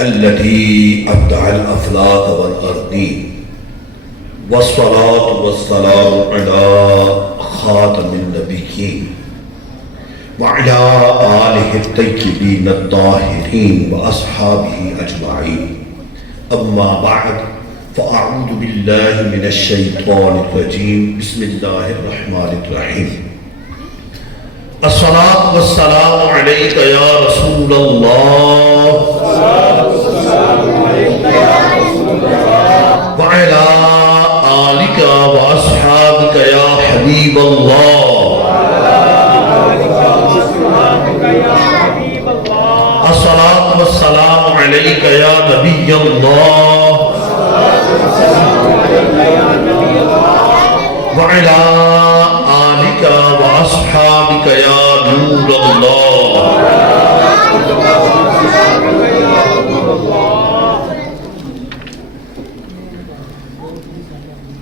الذي أبدع الأفلاك والأرضين والصلاة والسلام على خاتم النبيين وعلى آله الطيبين الطاهرين وأصحابه أجمعين. أما بعد فأعوذ بالله من الشيطان الرجيم. بسم الله الرحمن الرحيم. الصلاة والسلام عليك يا رسول الله وعلى آلك وأصحابك يا حبيب الله. الصلاة والسلام عليك يا نبي الله وعلى آلك وأصحابك يا نور الله.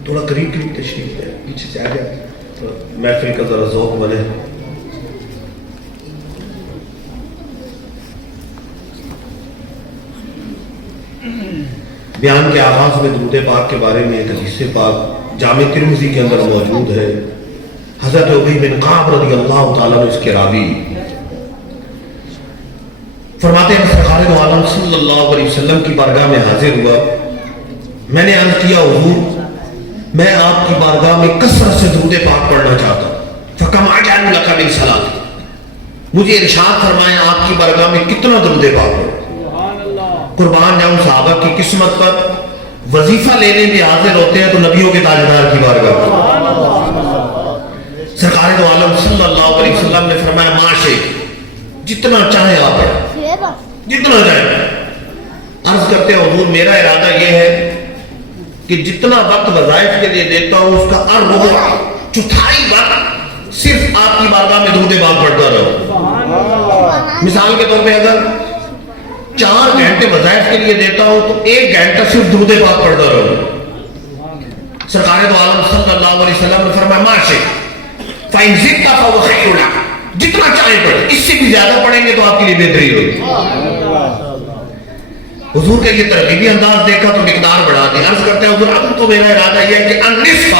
تھوڑا قریب تشریف ہے، پیچھے سے آ جائے، محفل کا ذرا ذوق بنے. بیان کے آغاز میں درود پاک کے بارے میں ایک حدیث پاک جامع ترمذی کے اندر موجود ہے. حضرت ابی بن کعب رضی اللہ تعالیٰ نے اس کے راوی فرماتے ہیں سرکار دو عالم صلی اللہ علیہ وسلم کی بارگاہ میں حاضر ہوا. میں نے عرض کیا حضور میں آپ کی بارگاہ میں کثرت سے درود پاک پڑھنا چاہتا ہوں. فکم اجعل لک من صلاتی، مجھے ارشاد فرمائیں آپ کی بارگاہ میں کتنا درود پاک پڑھوں. قربان جاؤں صحابہ کی قسمت پر وظیفہ لینے میں حاضر ہوتے ہیں تو نبیوں کے تاجدار کی بارگاہ سرکار دو عالم صلی اللہ علیہ وسلم نے فرمایا معاشے جتنا چاہے آپ پڑھیں، جتنا چاہے. عرض کرتے ہیں حضور میرا ارادہ یہ ہے کہ جتنا وقت وظائف کے لیے دیتا ہوں اس کا چوتھائی وقت صرف آپ کی بارگاہ میں درود پاک پڑھتا رہو. مثال کے طور پہ اگر 4 گھنٹے وظائف کے لیے دیتا ہوں تو 1 گھنٹہ صرف درود پاک پڑھتا رہو. سرکار دو عالم صلی اللہ علیہ وسلم نے فرمایا معاشے فَإِن زِدْتَ فَهُوَ خَيْرٌ لَكَ، جتنا چاہیں پڑھیں، اس سے بھی زیادہ پڑھیں گے تو آپ کے لیے بہتری ہوگی. حضور کے لیے ترغیبی انداز دیکھا تو مقدار بڑھا دی. عرض کرتے ہیں حضور اب تو میرا ارادہ یہ ہے کہ النصف،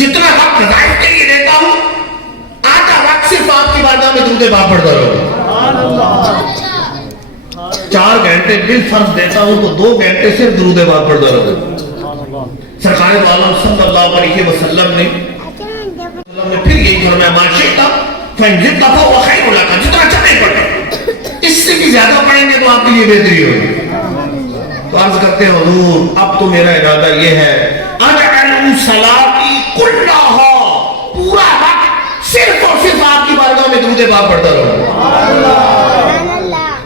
جتنا وقت وظائف کے لیے دیتا ہوں آدھا وقت صرف آپ کی بارگاہ میں درود پاک پڑھتا رہو. 4 گھنٹے بالفرض دیتا ہوں تو 2 گھنٹے صرف درود پاک پڑھتا رہو. سرکار دو عالم صلی اللہ علیہ وسلم نے پھر یہی فرمایا معاشرہ فَإِن زِدْتَ فَهُوَ خَيْرٌ لَكَ، جتنا چاہیں پڑھیں، اس سے بھی زیادہ پڑھیں گے تو آپ کے لیے بہتری ہوگی. تو عرض کرتے ہیں حضور اب تو میرا ارادہ یہ ہے اجعل صلاتی کلھا، پورا وقت صرف اور صرف آپ کی بارگاہ میں درود پاک پڑھتا رہوں.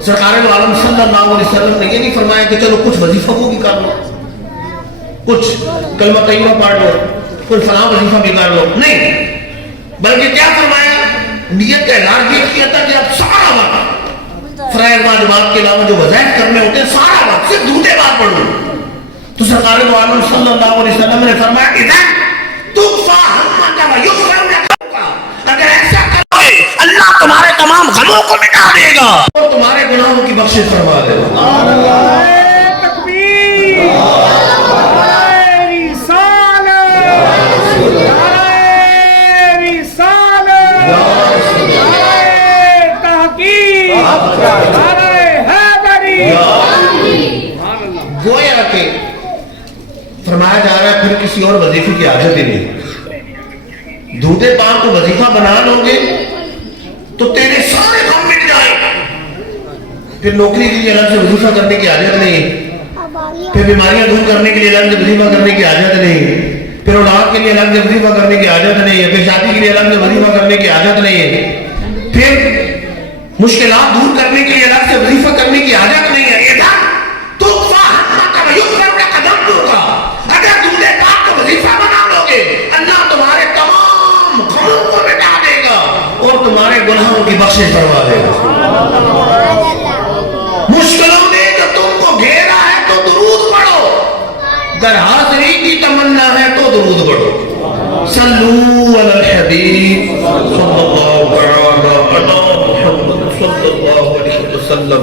سرکار دو عالم صلی اللہ علیہ وسلم نے یہ نہیں فرمایا کہ چلو کچھ وظیفہ کو بھی کر لو، کچھ کلمہ طیبہ پڑھ لو، کچھ فلاں وظیفہ بھی کر لو. نہیں، بلکہ کیا فرمایا نیت کا اعلان یہ کیا تھا کہ اب سارا وقت فرائض واجبات کے علاوہ جو وظائف کرنے ہوتے ہیں سارا وقت صرف درود پاک پڑھو. تو سرکار دو عالم صلی اللہ علیہ وسلم نے فرمایا اذا تغفر ہمک ویغفر لک، اگر ایسا کرو گے اللہ تمہارے تمام غموں کو مٹا دے گا اور تمہارے گناہوں کی بخشش فرما دے گا. گویا کہ فرمایا جا رہا ہے پھر کسی اور وظیفے کی حاجت ہی نہیں. درود پاک کو وظیفہ بنا لو گے تو تیرے سارے غم مٹ جائے. پھر نوکری کے لیے الگ سے وظیفہ کرنے کی حاجت نہیں، پھر بیماریاں دور کرنے کے لیے الگ سے وظیفہ کرنے کی حاجت نہیں، پھر اولاد کے لیے الگ سے وظیفہ کرنے کی حاجت نہیں ہے، پھر شادی کے لیے الگ سے وظیفہ کرنے کی حاجت نہیں ہے، پھر مشکلات دور کرنے کے لیے الگ سے وظیفہ کرنے کی حاجت نہیں ہے. اگر درود پاک کو وظیفہ بنا لو گے اللہ تمہارے تمام غموں کو مٹا دے گا اور تمہارے گناہوں کی بخشش فرما دے گا. مشکلوں نے جو تم کو گھیرا ہے تو درود پڑھو، در حاضری کی تمنا ہے تو درود پڑھو. صلو علی الحبیب صلی اللہ علیہ وسلم.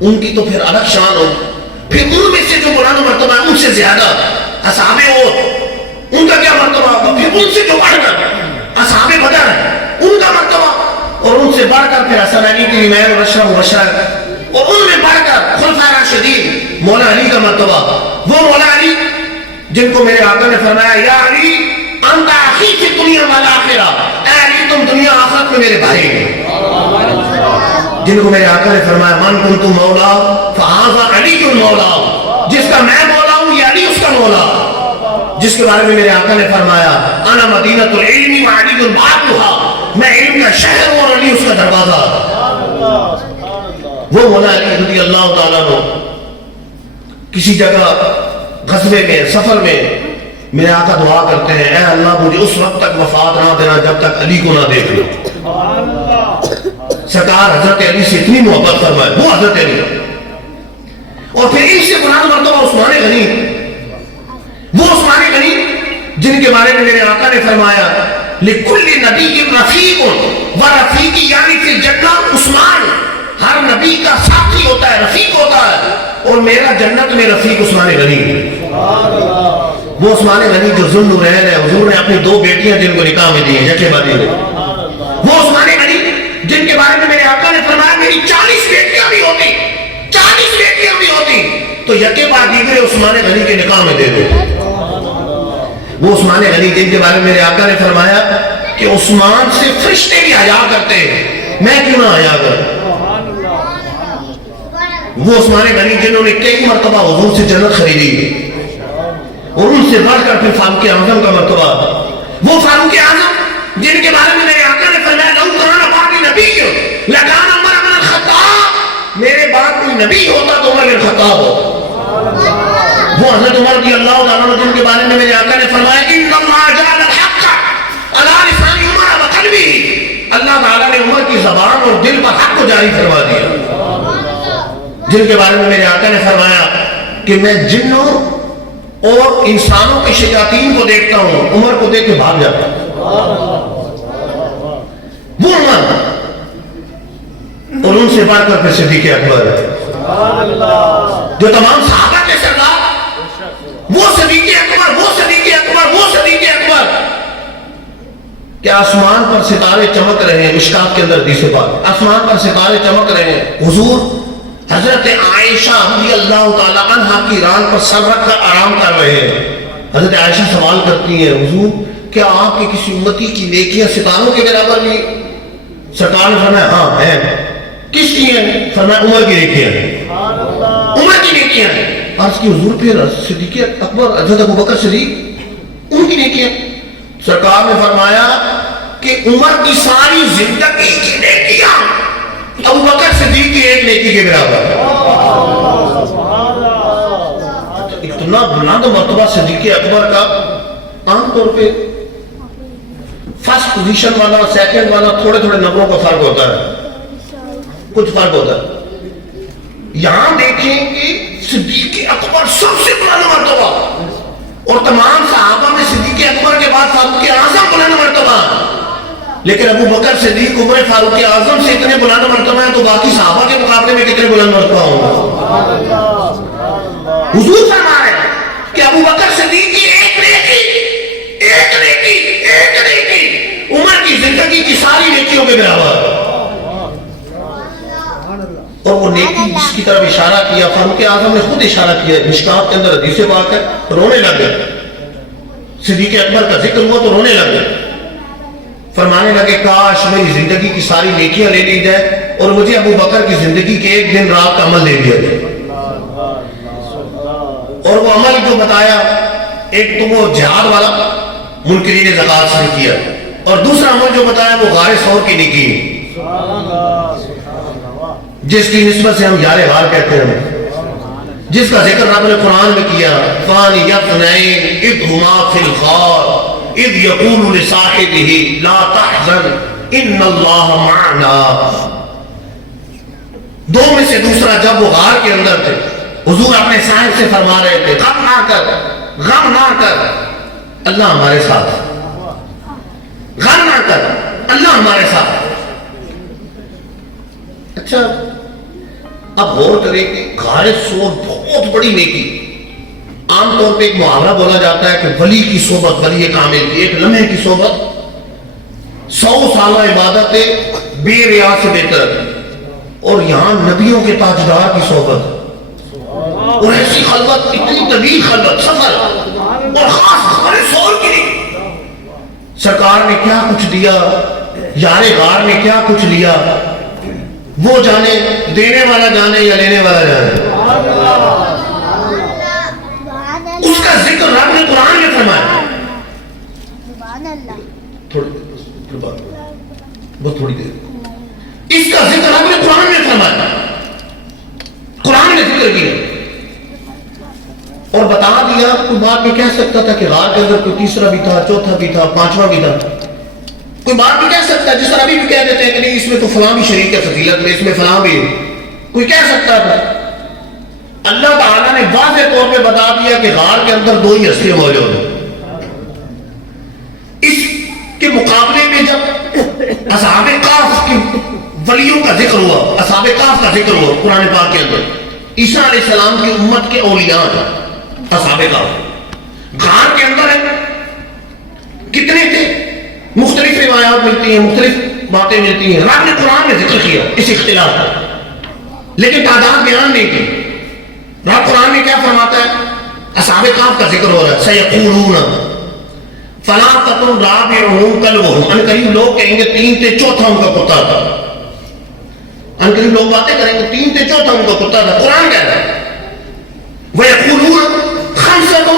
ان کی تو پھر الگ شان ہو. پھر ان میں سے جو بلند مرتبہ ہے ان سے زیادہ اصحاب اور ان کا کیا مرتبہ ہوگا؟ پھر ان سے جو بڑھ کر اصحاب بدر ہے ان کا مرتبہ, اور ان سے بڑھ کر پھر حسن علی کی رمائل اور اشرف مبشر, اور ان میں بڑھ کر خلفائے راشدین مولا علی کا مرتبہ, وہ مولا علی جن کو میرے آقا نے فرمایا یا علی انت اخی فی دنیا والآخرہ, اے علی تم دنیا آخرت میں میرے بھائی ہیں. جن کو میرے آقا نے فرمایا من کنت مولا فہذا علی المولا, جس کا میں مولا ہوں یہ علی اس کا مولا. جس کے بارے میں میرے آقا نے فرمایا انا مدینۃ العلم وعلی بابها, میں علم کا شہر ہوں اور علی اس کا دروازہ. وہ مولا علی رضی اللہ تعالیٰ عنہ کسی جگہ غزوے میں سفر میں میرے آقا دعا کرتے ہیں اے اللہ مجھے اس وقت تک وفات نہ دینا جب تک علی کو نہ دیکھ لوں. سرکار حضرت علی سے اتنی محبت فرمائے, وہ حضرت علی. اور پھر ان سے بلند مرتبہ عثمان غنی, وہ عثمان غنی جن کے بارے میں میرے آقا نے فرمایا لِكُلِّ نَبِيٍّ رَفِيقٌ وَرَفِيقِ یعنی فی الجنہ عثمان, ہر نبی کا ساتھی ہوتا ہے, رفیق ہوتا ہے, اور میرا جنت میں رفیق عثمان غنی. وہ عثمان غنی جو ذو النورین ہے, حضور نے اپنی 2 بیٹیاں جن کو نکاح میں دی ہیں یکے بعد ایک. وہ عثمان غنی جن کے بارے میں میرے آقا نے فرمایا میری 40 بیٹیاں بھی ہوتی, 40 بیٹیاں بھی ہوتی تو یکے بعد دیگرے عثمان غنی کے نکاح میں دے دے. وہ عثمان غنی جن کے بارے میں میرے آقا نے فرمایا کہ عثمان سے فرشتے بھی حیا کرتے ہیں, میں کیوں نہ حیا کروں. وہ عثمان غنی جنہوں نے کئی مرتبہ حضور سے جنت خریدی, اور ان سے بڑھ کر پھر فاروق اعظم کا مرتبہ, وہ فاروق اعظم جن کے بارے میں میرے آقا نے فرمایا لو کان بعدی نبی لکان عمر بن الخطاب, میرے بعد کوئی نبی ہوتا تو عمر بن الخطاب ہو. وہ حضرت عمر رضی اللہ تعالیٰ عنہ جن کے بارے میں میرے آقا نے فرمایا ان اللہ جعل الحق علی لسان عمر وقلبه, اللہ تعالیٰ نے عمر کی زبان اور دل پر حق کو جاری فرما دیا. جن کے بارے میں میرے آقا نے فرمایا کہ میں جنوں اور انسانوں کے شیاطین کو دیکھتا ہوں, عمر کو دیکھ کے بھاگ جاتا ہوں. وہ عمر, اور ان سے بڑھ کر پھر صدیق اکبر جو تمام صحابہ کے سردار, وہ صدیق اکبر, وہ صدیق اکبر, وہ صدیق اکبر. کیا آسمان پر ستارے چمک رہے ہیں, مشکات کے اندر حدیث پاک, آسمان پر ستارے چمک رہے ہیں, حضور حضرت عائشہ رضی اللہ تعالی عنہا کی ران پر سر رکھ کر آرام کر رہے ہیں. حضرت عائشہ سوال کرتی ہیں حضور کیا آپ کی کسی امتی کی نیکیاں ستاروں کے برابر بھی؟ سرکار نے فرمایا ہاں ہیں. کس کی ہیں؟ فرمایا عمر کی نیکیاں ہیں, عمر کی نیکیاں ہیں. عرض کی حضور پھر صدیق اکبر حضرت ابوبکر صدیق ان کی نیکیاں. سرکار نے فرمایا کہ عمر کی ساری زندگی کی نیکیاں ابوبکر صدیق کی ایک نیکی کے برابر. اتنا بلند مرتبہ صدیق اکبر کا. عام طور پہ فرسٹ پوزیشن والا سیکنڈ والا تھوڑے تھوڑے نمبروں کا فرق ہوتا ہے, کچھ فرق ہوتا ہے. یہاں دیکھیں کہ صدیق اکبر سب سے بلند مرتبہ, اور تمام صحابہ میں صدیق اکبر کے بعد فاروق اعظم بلند مرتبہ. لیکن ابو بکر صدیق عمر فاروق اعظم سے اتنے بلند مرتبہ ہیں تو باقی صحابہ کے مقابلے میں کتنے بلند مرتبہ ہوں گے؟ حضور فرما رہے ہیں کہ ابو بکر صدیق کی ایک نیکی عمر کی زندگی کی ساری نیکیوں کے برابر. اور وہ نیکی جس کی طرف اشارہ کیا فاروق اعظم نے خود اشارہ کیا, مشکات کے اندر حدیث پاک ہے, رونے لگ گئے. صدیق اکبر کا ذکر ہوا تو رونے لگ گئے, فرمانے لگے کاش میری زندگی کی ساری نیکیاں لے لی جائے اور مجھے ابو بکر کی زندگی کے ایک دن رات کا عمل دے دیا جائے. اور وہ عمل جو بتایا, ایک تو وہ جہاد والا منکرین زکات سے کیا, اور دوسرا عمل جو بتایا وہ غار ثور کی نیکی, جس کی نسبت سے ہم یار غار کہتے ہیں, جس کا ذکر رب نے قرآن میں کیا. ثانی اثنین اذ ہما فی الغار اذ یقول لصاحبہ لا تحزن ان اللہ معنا. دو میں سے دوسرا جب وہ غار کے اندر تھے, حضور اپنے صاحب سے فرما رہے تھے غم نہ کر اللہ ہمارے ساتھ, غم نہ کر اللہ ہمارے ساتھ. اچھا اب غور کریں کہ غار سور بہت بڑی نیکی. عام طور پہ ایک محاورہ بولا جاتا ہے کہ ولی کی صحبت ولی کامل کی ایک لمحے کی صحبت 100 سالہ عبادت بے ریا سے بہتر ہے. اور یہاں نبیوں کے تاجدار کی صحبت اور ایسی خلوت, اتنی طویل خلوت سفر, اور خاص غار سور کی نہیں. سرکار نے کیا کچھ دیا, یار غار نے کیا کچھ لیا, وہ جانے, دینے والا جانے یا لینے والا جانے. اس کا ذکر رب نے قرآن میں فرمایا. بہت تھوڑی دیر. اس کا ذکر رب نے قرآن میں فرمایا, قرآن نے ذکر کیا اور بتا دیا. کوئی بات میں کہہ سکتا تھا کہ غار کے اندر کوئی تیسرا بھی تھا, چوتھا بھی تھا, پانچواں بھی تھا. کوئی بات بھی کہہ سکتا ہے, جس طرح ابھی بھی کہہ دیتے ہیں کہ نہیں اس میں تو فلاں بھی شریک ہے فضیلت میں, اس میں فلاں بھی ہے. کوئی کہہ سکتا تھا. اللہ تعالیٰ نے واضح طور پہ بتا دیا کہ غار کے اندر 2 ہی ہستیاں موجود ہیں. اس کے مقابلے میں جب اصحاب کہف کے ولیوں کا ذکر ہوا, اصحاب کہف کا ذکر ہوا قرآن پاک کے اندر, عیسیٰ علیہ السلام کی امت کے اولیاء ہیں اصحاب کہف. غار کے اندر ہے, کتنے تھے مختلف روایات ملتی ہیں, مختلف باتیں ملتی ہیں. رب نے قرآن میں ذکر کیا اس اختلاف کا, لیکن تعداد بیان نہیں کی. رب قرآن میں کیا فرماتا ہے, اصحاب کہف کا ذکر ہو رہا ہے. سیقولون ثلاثۃ رابعہم کلبہم, ان قریب لوگ کہیں گے 3 تھے چوتھا ان کا کتا تھا. ان قریب لوگ باتیں کریں گے 3 تھے چوتھا ان کا کتا تھا. قرآن کہہ رہا ہے ویقولون خمسۃ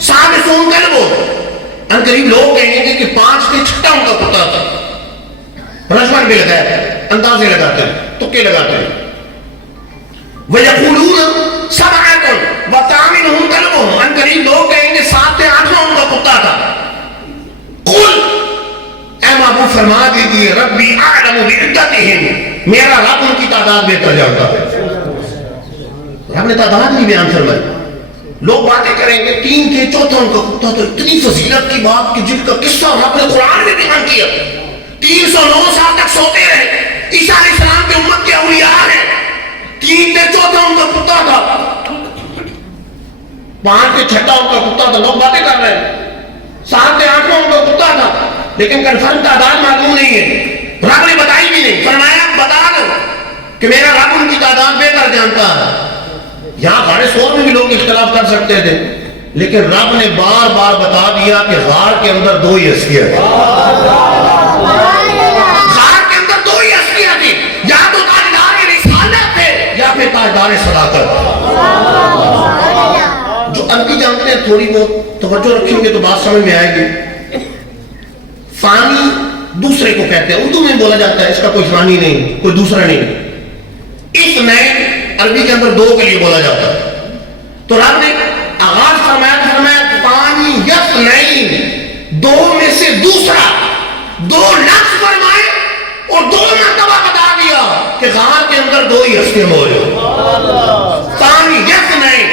سادسہم کلبہم, ان قریب لوگ کہیں گے کہ 5 تھے چھٹا ان کا کتا تھا. رجمن بھی لگایا, اندازے لگاتے ہیں, تکے لگاتے ہیں. وَيَقُولُونَ سَبْعَةٌ وَثَامِنُهُمْ كَلْبُهُمْ, ان قریب لوگ کہیں گے 7 تھے 8واں ان کا کتا تھا. قُلْ, اے محبوب فرما دیجئے, ربی اعلم بعدتہم, میرا رب ان کی تعداد بہتر جانتا ہے. رب نے تعداد نہیں بیان فرمائی. لوگ باتیں کریں گے 3 تھے چوتھا ان کا کتا تھا. اتنی فضیلت کی بات کہ جن کا قصہ رب نے قرآن میں بیان کیا. 309 سال تک سوتے رہے, عیسیٰ علیہ السلام کی امت کے اولیاء ہیں. 3 تھے چوتھا ان کا کتا تھا, 5 تھے چھٹا ان کا کتا تھا. لوگ باتیں کر رہے ہیں 7 تھے 8واں ان کا کتا تھا, لیکن کنفرم تعداد معلوم نہیں ہے. رب نے بتائی بھی نہیں. فرمایا بتا دو کہ میرا رب ان کی تعداد بہتر جانتا ہے. یہاں غار سور میں بھی لوگ اختلاف کر سکتے تھے, لیکن رب نے بار بار بتا دیا کہ غار کے اندر 2 ہی ہستیاں ہیں. غار کے اندر 2 ہی ہستیاں تھیں, یا تو تاجدار رسالت تھے یا پھر تاجدار صداقت. جو عربی جانتے ہیں تھوڑی بہت توجہ رکھیں گے تو بات سمجھ میں آئے گی. فانی دوسرے کو کہتے ہیں, اردو میں بولا جاتا ہے اس کا کوئی فانی نہیں, کوئی دوسرا نہیں. اس نئے عربی کے اندر 2 کے لیے بولا جاتا ہے. تو رب نے آغاز فرمایا پانی یثنین, 2 میں سے دوسرا, 2 لفظ فرمائے اور 2 مرتبہ بتا دیا کہ غار کے اندر 2 ہی ہستیاں موجود. پانی یثنین,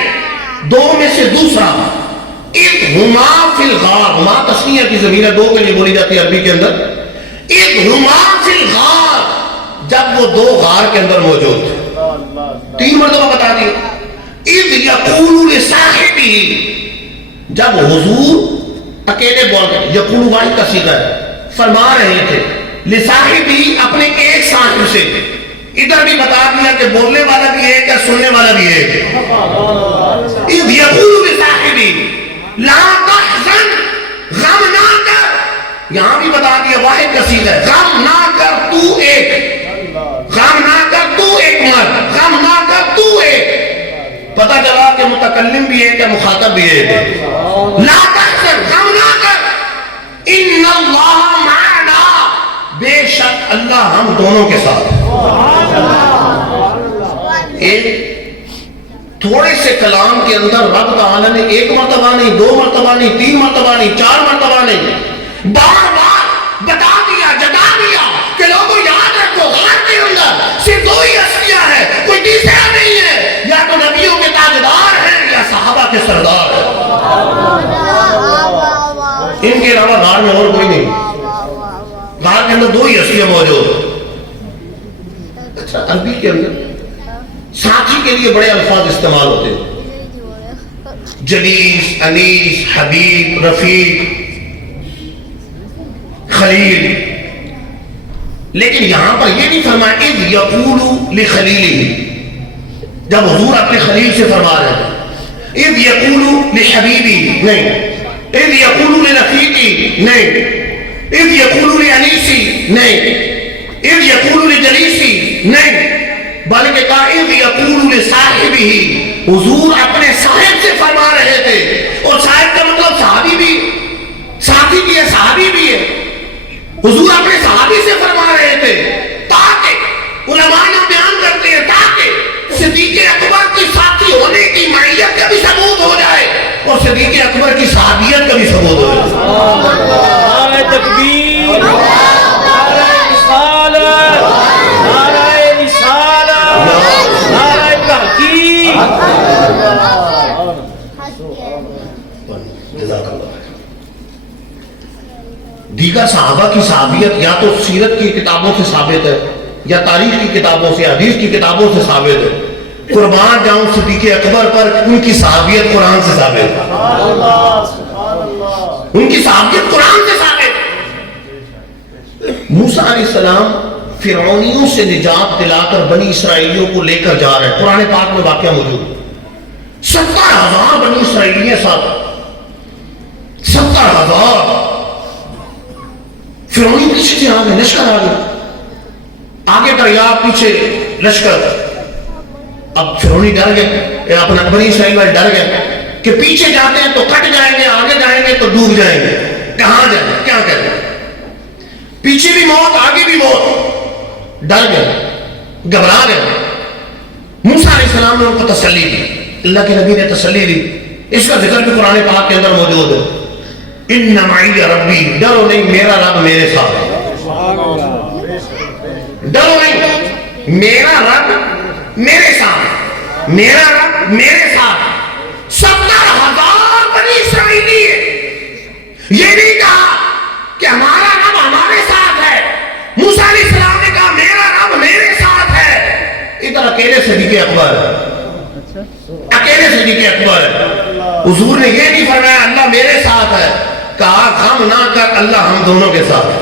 2 میں سے دوسرا. اذ ہما فی الغار, ہما تسنیہ کی ضمیر 2 کے لیے بولی جاتی ہے عربی کے اندر. اذ ہما فی الغار, جب وہ 2 غار کے اندر موجود تھے. 3 مرتبہ بتا دیا. اذ یقول لصاحبہ, جب حضور اکیلے بول رہے, یقول واحد کا صیغہ ہے, فرما رہے تھے لصاحبہ, اپنے ایک صاحب سے. ادھر بھی بتا دیا کہ بولنے والا بھی ایک ہے, سننے والا بھی ایک ہے. اذ یقول لصاحبہ لا تحزن, غم نہ کر. یہاں بھی بتا دیا واحد کا صیغہ ہے, غم نہ کر تو ایک, غم نہ کر تو ایک مرد, غم نہ کر تو ایک. پتہ چلا کہ متکلم بھی ایک ہے, مخاطب بھی ایک ہے. لا تحزن, غم نہ کر. ان اللہ معنا, بے شک اللہ ہم دونوں کے ساتھ. ایک تھوڑے سے کلام کے اندر رب تعالی نے 1 مرتبہ نہیں, 2 مرتبہ نہیں, 3 مرتبہ نہیں, 4 مرتبہ نہیں, بار بار بتا دیا, جگا دیا کہ لوگوں یاد رکھو غار کے اندر صرف 2 ہی ہستیاں ہیں, کوئی تیسرا نہیں ہے. یا تو نبیوں کے تاجدار ہیں یا صحابہ کے سردار ہیں. ان کے علاوہ غار میں اور کوئی نہیں. غار کے اندر 2 ہی ہستیاں موجود. اچھا, عربی کے اندر کے لیے بڑے الفاظ استعمال ہوتے ہیں، جلیس، انیس، حبیب، رفیق، خلیل، لیکن یہاں پر یہ نہیں فرمایا اذ یقول لخلیلہ، جب حضور اپنے خلیل سے فرما رہے ہیں، اذ یقول لحبیبی نہیں، اذ یقول لرفیقی نہیں، اذ یقول لانیسی نہیں، اذ یقول لجلیسی نہیں، بلکہ کہا اذ یقول لصاحبہ، حضور اپنے صاحب سے فرما رہے تھے، اور صاحب کا مطلب صحابی بھی، ساتھی بھی ہے، صحابی بھی ہے، حضور اپنے صحابی سے فرما رہے تھے، تاکہ علماء بیان کرتے ہیں تاکہ صدیق اکبر کی ساتھی ہونے کی معیت کا بھی ثبوت ہو جائے اور صدیق اکبر کی صحابیت کا بھی ثبوت ہو جائے۔ نعرہ تکبیر، نعرہ رسالت، نعرہ رسالت، نعرہ تحقیق۔ جزاک اللہ۔ دیگر صحابہ کی صحابیت یا تو سیرت کی کتابوں سے ثابت ہے یا تاریخ کی کتابوں سے، حدیث کی کتابوں سے ثابت ہے۔ قربان جاؤں صدیق اکبر پر، ان کی صحابیت قرآن سے ثابت ہے، ان کی صحابیت قرآن سے ثابت ہے۔ موسیٰ علیہ السلام فرعونیوں سے نجات دلا کر بنی اسرائیلیوں کو لے کر جا رہے ہیں، قرآن پاک میں واقعہ موجود ہے۔ 70,000 بنی اسرائیلی ساتھ، 70,000 فرعونی پیچھے سے آگے، لشکر آگے، آگے دریا پیچھے لشکر۔ اب فرعونی ڈر گئے، اپنا بنی اسرائیل والے ڈر گئے کہ پیچھے جاتے ہیں تو کٹ جائیں گے، آگے جائیں گے تو ڈوب جائیں گے، کہاں جائیں گے، کیا کریں گے، پیچھے بھی موت آگے بھی موت، ڈر گئے، گھبرا گئے۔ موسیٰ علیہ السلام نے ان کو تسلی دی، اللہ کے نبی نے تسلی دی، اس کا ذکر بھی قرآن پاک کے اندر موجود ہے، ان معی ربی، ڈرو نہیں میرا رب میرے ساتھ ہے، ڈرو نہیں میرا رب میرے ساتھ، میرا رب میرے ساتھ۔ 70,000 بنی اسرائیلی ہے، یہ نہیں کہا کہ ہمارا رب ہمارے ساتھ ہے، موسیٰ علیہ السلام نے کہا میرا رب میرے ساتھ ہے۔ ادھر اکیلے صدیق اکبر، اکیلے صدیق اکبر، حضور نے یہ نہیں فرمایا اللہ میرے ساتھ ہے، کہا غم نہ کر اللہ ہم دونوں کے ساتھ ہے،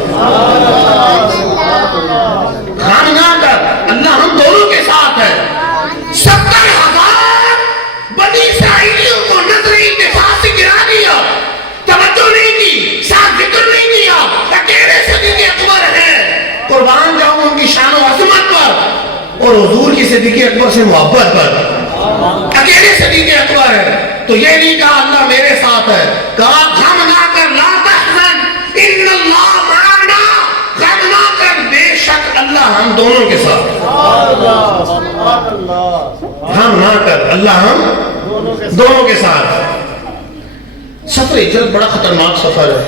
غم نہ کر اللہ ہم دونوں کے ساتھ ہے۔ 70,000 بنی اسرائیلیوں کو نظر اتفاق سے گرا دیا، توجہ نہیں کی، ساتھ ذکر نہیں کیا، اکیلے صدیق اکبر ہے، قربان جاؤں ان کی شان و عظمت پر اور حضور کی صدیق اکبر سے محبت پر، اکیلے صدیق اکبر ہے۔ تو یہ نہیں کہا اللہ میرے ساتھ ہے، کہا غم نہ کر لا تحزن ان اللہ معنا، غم نہ کر بے شک اللہ ہم دونوں کے ساتھ، غم نہ کر اللہ ہم دونوں کے ساتھ۔ سفر ہجرت بڑا خطرناک سفر ہے،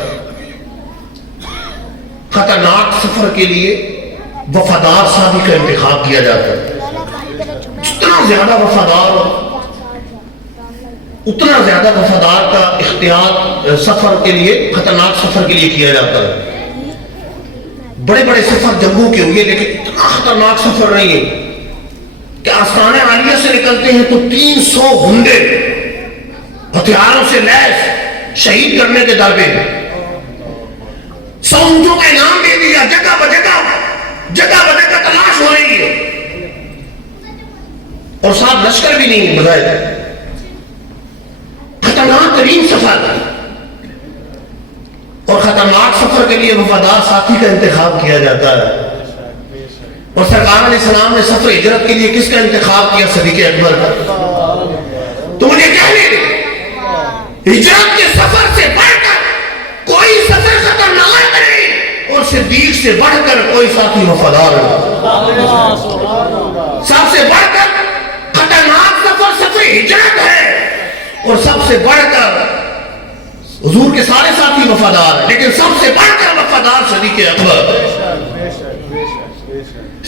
خطرناک سفر کے لیے وفادار ساتھی کا انتخاب کیا جاتا ہے، جتنا زیادہ وفادار ہو اتنا زیادہ وفادار کا اختیار سفر کے لیے، خطرناک سفر کے لیے کیا جاتا ہے۔ بڑے بڑے سفر جنگوں کے ہوئے لیکن اتنا خطرناک سفر نہیں ہے کہ آستانہ عالیہ سے نکلتے ہیں تو 300 گنڈے ہتھیاروں سے لیس شہید کرنے کے دربے، 100 اونٹوں کا انعام دے دیا، جگہ بجگہ تلاش ہو رہی ہے اور ساتھ لشکر بھی نہیں بظاہر۔ خطرناک ترین سفر اور خطرناک سفر کے لیے وفادار ساتھی کا انتخاب کیا جاتا ہے، اور سرکار علیہ السلام نے سفر ہجرت کے لیے کس کا انتخاب کیا؟ صدیق اکبر کا۔ تو مجھے کہنے دے، ہجرت کے سفر سے بڑھ کر کوئی سفر خطرناک نہیں اور صدیق سے بڑھ کر کوئی ساتھی وفادار نہیں۔ سب سے بڑھ کر خطرناک سفر ہجرت ہے اور سب سے بڑھ کر حضور کے سارے ساتھی وفادار ہیں، لیکن سب سے بڑھ کر وفادار صدیق اکبر۔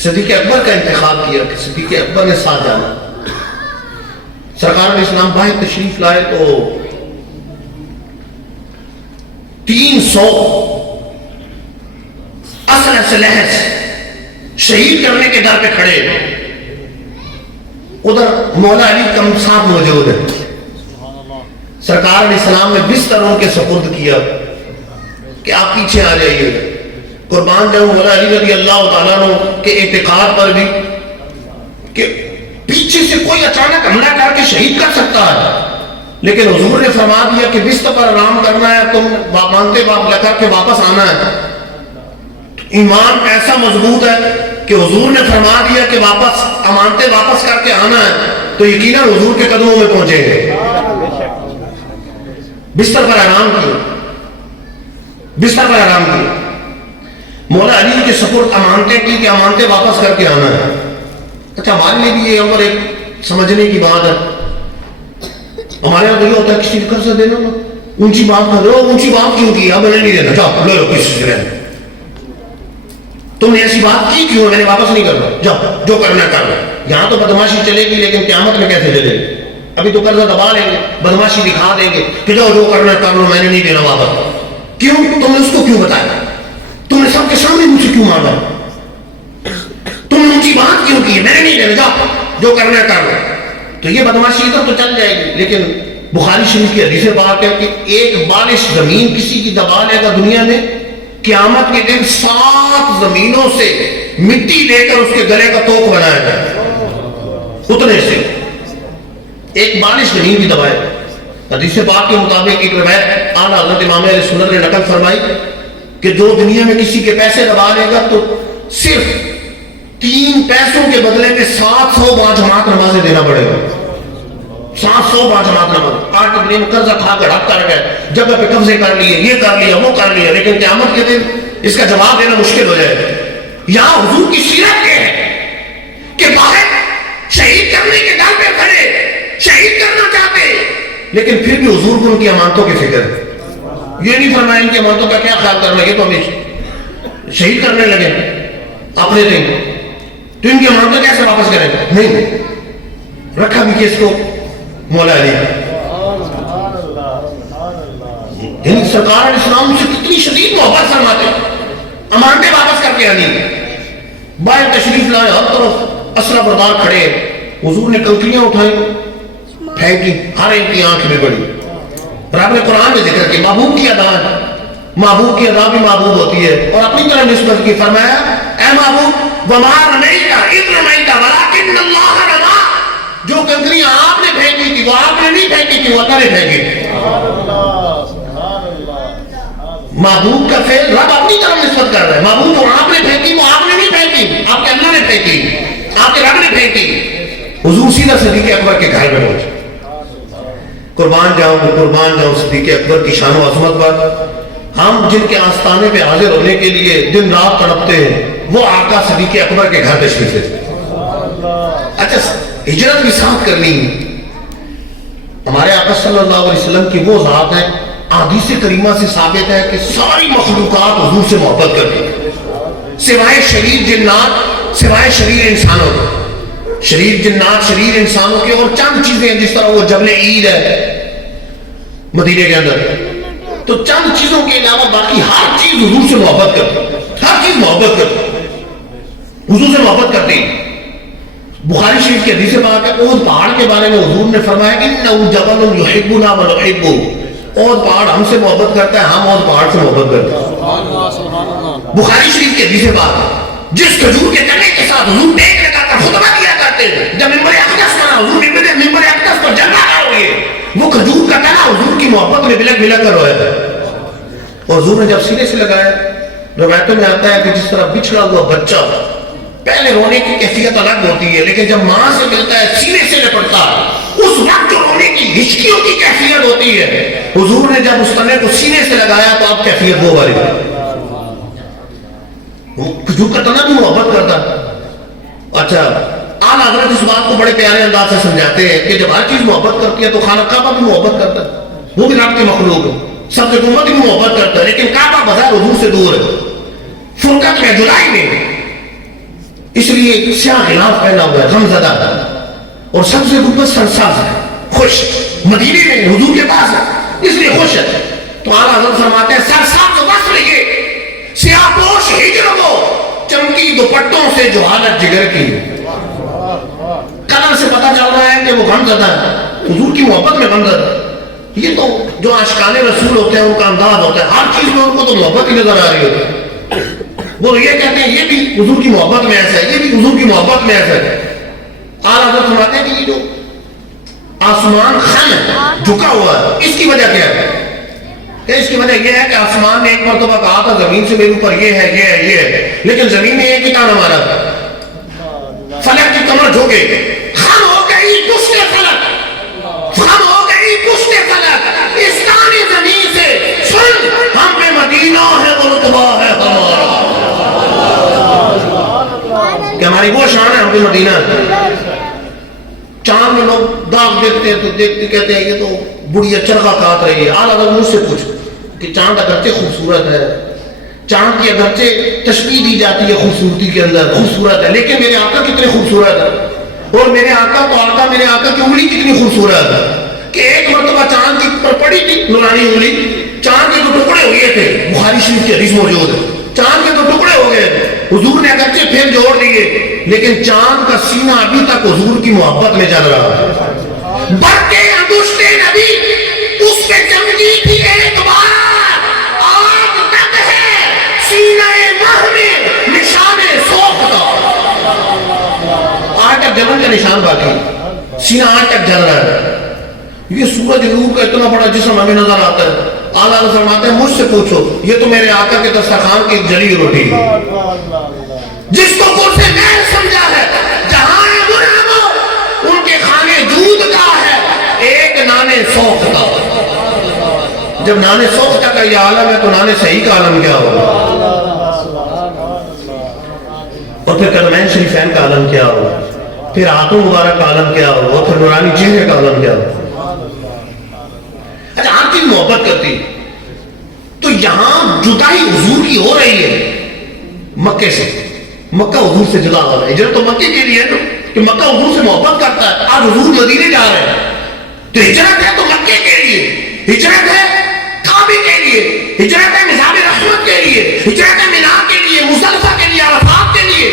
صدیق اکبر کا انتخاب کیا کہ صدیق اکبر نے ساتھ جانا۔ سرکار علیہ السلام باہر تشریف لائے تو 300 اسلحہ سے لیس شہید کرنے کے در پہ کھڑے، ادھر مولا علی کم ساتھ موجود ہے. سرکار علیہ السلام نے بستر ان کے سپرد کیا کہ آپ پیچھے آ جائیے. قربان جاؤں مولا علی رضی اللہ تعالیٰ عنہ کے اعتقاد پر بھی کہ پیچھے سے کوئی اچانک حملہ کر کے شہید کر سکتا ہے، لیکن حضور نے فرما دیا کہ بستر پر آرام کرنا ہے، تم مانتے باپ لے کر کے واپس آنا ہے. ایمان ایسا مضبوط ہے کہ حضور نے فرما دیا کہ واپس امانتے واپس کر کے آنا ہے تو یقیناً حضور کے قدموں میں پہنچیں گے. بستر پر آرام کیا، بستر پر آرام کیا. مولا علی کے سپرد امانتے کی کہ امانتے واپس کر کے آنا ہے. اچھا ہمارے لیے بھی یہ عمر ایک سمجھنے کی بات ہے. ہمارے یہاں یہ ہوتا ہے کسی کو قرض دینا، اونچی بات کر رہے ہو، اونچی بات کیوں کی؟ اب نہیں دینا، جاؤ لے لو کسی سے رہنا. تم نے ایسی بات کی کیوں؟ میں نے واپس نہیں کرنا، جاؤ جو کرنا کر لو. یہاں تو بدماشی چلے گی لیکن قیامت میں کیسے چلے گی؟ ابھی تو قرضہ دبا لیں گے، بدماشی دکھا دیں گے کہ جاؤ جو کرنا کر لو، میں نے نہیں دینا واپس. کیوں؟ تم نے اس کو کیوں بتایا؟ تم نے سب کے سامنے مجھ سے کیوں مانگا؟ تم نے اونچی بات کیوں کی؟ میں نے نہیں دینا، جاؤ جو کرنا کر لو. تو یہ بدماشی ادھر تو چل جائے گی، لیکن بخاری شریف کی حدیث پاک ہے کہ ایک بالش زمین کسی کی دبا لے گا دنیا میں، قیامت کے دن 7 زمینوں سے مٹی لے کر اس کے گلے کا توق بنایا جائے. اتنے سے ایک بالش زمین بھی دبائے. حدیث پاک کے مطابق ایک روایت اعلیٰ حضرت امام اہل سنت نے نقل فرمائی کہ جو دنیا میں کسی کے پیسے دبا لے گا تو صرف 3 پیسوں کے بدلے میں 700 باجماعت نمازیں دینا پڑے گا. 700 باجماعت نماز. آج تک دنیا میں قرضہ کھا کر ہڑپ کر گئے، جگہ پہ قبضے کر لیے، یہ کر لیا وہ کر لیا، لیکن قیامت کے دن اس کا جواب دینا مشکل ہو جائے گا. یہاں حضور کی سیرت یہ ہے کہ باہر شہید کرنے کے ڈر پہ کھڑے، شہید کرنا چاہتے، لیکن پھر بھی حضور کو ان کی امانتوں کی فکر ہے. یہ نہیں فرمایا ان کی امانتوں کا کیا خیال کرنا، یہ تو ہمیں شہید کرنے لگے اپنے دیں تو ان کی امانتیں کیسے واپس کریں؟ نہیں، رکھا بھی کس کو؟ مولا علی. یعنی سرکار علیہ السلام سے کتنی شدید محبت فرماتے، امانتیں واپس کر کے آنی. باہر تشریف لائے، ہر طرف اسرا بردار کھڑے، حضور نے کنکریاں اٹھائیں پھینکی، ہر ایک کی آنکھ میں پڑی. اور آپ نے قرآن میں ذکر کہ محبوب کی ادا ہے، محبوب کی ادا بھی محبوب ہوتی ہے، اور اپنی طرح نسبت کی. فرمایا اے محبوب وما رمیت اذ رمیت ولکن اللہ رمی. جو کنکریاں آپ نے پھینکی تھی وہ آپ نے نہیں پھینکی تھی، وہ اللہ نے پھینکی تھی. محبوب کا فعل رب اپنی طرف نسبت کر رہا ہے. محبوب جو آپ نے پھینکی وہ آپ نے نہیں پھینکی، آپ کے اللہ نے پھینکی، آپ کے رب نے پھینکی. حضور سیدھا صدیق اکبر کے گھر میں پہنچے. قربان جاؤں صدیق اکبر کی شان و عظمت پر. ہم جن کے آستانے پہ حاضر ہونے کے لیے دن رات تڑپتے ہیں وہ آقا صدیق اکبر کے گھر تشریف لے. اچھا ہجرت بھی ساتھ کرنی ہے. ہمارے آقا صلی اللہ علیہ وسلم کی وہ ذات ہے، احادیث کریمہ سے ثابت ہے کہ ساری مخلوقات حضور سے محبت کرتی ہیں سوائے شریر جنات، سوائے شریر انسانوں کے. شریر جنات، شریر انسانوں کے اور چند چیزیں ہیں، جس طرح وہ جبل عید ہے مدینے کے اندر، تو چند چیزوں کے علاوہ باقی ہر چیز حضور سے محبت کرتی، ہر چیز محبت کرتی، حضور سے محبت کرتی. بخاری شریف کی حدیث پاک ہے، احد پہاڑ کے بارے میں حضور نے فرمایا کہ انہ جبل یحبنا ونحبہ. احد پہاڑ ہم سے محبت کرتا ہے، ہم احد پہاڑ سے محبت کرتے ہیں. بخاری شریف کی حدیث پاک ہے، جس کھجور کے تنے کے ساتھ حضور ٹیک لگا کر خطبہ دیا کرتے ہیں، جب ممبر اقدس بنا حضور ممبر اقدس پر جلوہ ہوئے، وہ کھجور کا تنا حضور کی محبت میں بلک بلک کر رویا ہے. اور حضور نے جب سینے سے لگایا، روایتوں میں آتا ہے کہ جس طرح بچھڑا ہوا بچہ پہلے رونے کی کیفیت الگ ہوتی ہے، لیکن جب ماں سے ملتا ہے سینے سے لپٹتا ہے، اس وقت جو رونے کی ہچکیوں کی کیفیت ہوتی ہے، حضور نے جب اس تنے کو سینے سے لگایا تو اب کیفیت وہ والی کھجور کا تنا بھی محبت کرتا ہے. اچھا اعلیٰ حضرت اس بات کو بڑے پیارے انداز سے سمجھاتے ہیں کہ جب ہر چیز محبت کرتی ہے تو خانہ کعبہ بھی محبت کرتا ہے، وہ بھی رب کے مخلوق ہے. سب سے گنبد بھی محبت کرتا ہے، لیکن کعبہ بظاہر حضور سے دور ہے، فرقت میں، جلائی میں، اس لیے سیاہ غلاف پہنا ہوا ہے، غم زدہ ہے، اور سب سے گنبد سرسبز ہے، خوش. مدینے میں حضور کے پاس ہے اس لیے خوش ہے. تو اعلیٰ حضرت فرماتے ہیں سرسبز وصل یہ سیاہ پوش ہجر وہ چمکی دوپٹوں سے جو حالت جگر کی. کلر سے پتہ چل رہا ہے کہ وہ غم زدہ ہے، حضور کی محبت میں غم زدہ ہے. یہ تو جو عاشقان رسول ہوتے ہیں ان کا انداز ہوتا ہے، ہر چیز میں ان کو تو محبت ہی نظر آ رہی ہوتی ہے. وہ یہ کہتے ہیں یہ بھی حضور کی محبت میں ایسا ہے، یہ بھی حضور کی محبت میں ایسا ہے. اعلیٰ حضرت فرماتے ہیں کہ یہ جو آسمان خم ہے، جھکا ہوا ہے، اس کی وجہ کیا ہے؟ اس کی وجہ یہ ہے کہ آسمان نے ایک مرتبہ کہا تھا زمین سے میرے اوپر یہ ہے یہ ہے یہ ہے، لیکن زمین نے ایک ہی تانا مارا تھا، فلک کی کمر جھکے، خم ہو گئی پشت فلک، خم ہو گئی پشت فلک، اس تانے زمین سے سن ہم پہ مدینہ ہے وہ رتبہ ہے ہمارا، کہ ہماری وہ شان ہے ہم پہ مدینہ ہے. چاند میں لوگ داغ دیکھتے ہیں تو دیکھتے کہتے ہیں یہ تو بڑھیا چرخا کاٹ رہی ہے. اعلیٰ حضرت مجھ سے پوچھ کہ چاند اگرچہ خوبصورت ہے، چاند کی اگرچہ تشبیہ دی جاتی ہے خوبصورتی کے اندر، خوبصورت ہے، لیکن میرے آقا کتنے خوبصورت ہے، اور میرے آقا تو آقا میرے آقا کی انگلی کتنی خوبصورت ہے کہ ایک مرتبہ چاند کی اوپر پڑی تھی نورانی انگلی، چاند کے دو ٹکڑے ہوئے تھے، بخاری شریف کی حدیث موجود ہے، چاند کے دو ٹکڑے ہو گئے، حضور نے اگرچہ پھر جوڑ دیے، لیکن چاند کا سینہ ابھی تک حضور کی محبت میں چل رہا ہے. برتے انگشت نبی اس پہ جمدی تھی ایک بار، آج تک ہے سینہ مہ میں نشان سوخ کا، آج تک جلن کا نشان باقی، سینہ آج تک جل رہا ہے. یہ سورج نور کا اتنا بڑا جسم ہمیں نظر آتا ہے. اعلیٰ حضرت فرماتے ہیں مجھ سے پوچھو یہ تو میرے آقا کے دسترخوان کی ایک جلی روٹی ہے جس کو قرص محل سمجھا ہے، جہاں منعم ان کے خانے جود کا ہے، ایک نانے سوخت کا. جب نانے سوخت کا یہ عالم ہے تو نانے صحیح کا عالم کیا ہوگا، اور پھر کلمین شریفین کا عالم کیا ہوگا، پھر ہاتھوں مبارک کا عالم کیا ہوگا، اور پھر نورانی چہرے کا عالم کیا ہوگا. اچھا آپ کی محبت کرتی تو یہاں جدائی حضور کی ہو رہی ہے مکے سے، مکہ حضور سے جدا ہو رہا ہے. ہجرت تو مکے کے لیے ہے نا کہ مکہ حضور سے محبت کرتا ہے. آج حضور مدینے جا رہے ہیں تو ہجرت ہے تو مکے کے لیے، ہجرت ہے کعبے کے لیے، ہجرت ہے مذہب رحمت کے لیے، ہجرت ہے مینا کے لیے، مزدلفہ کے لیے، عرفات کے لیے،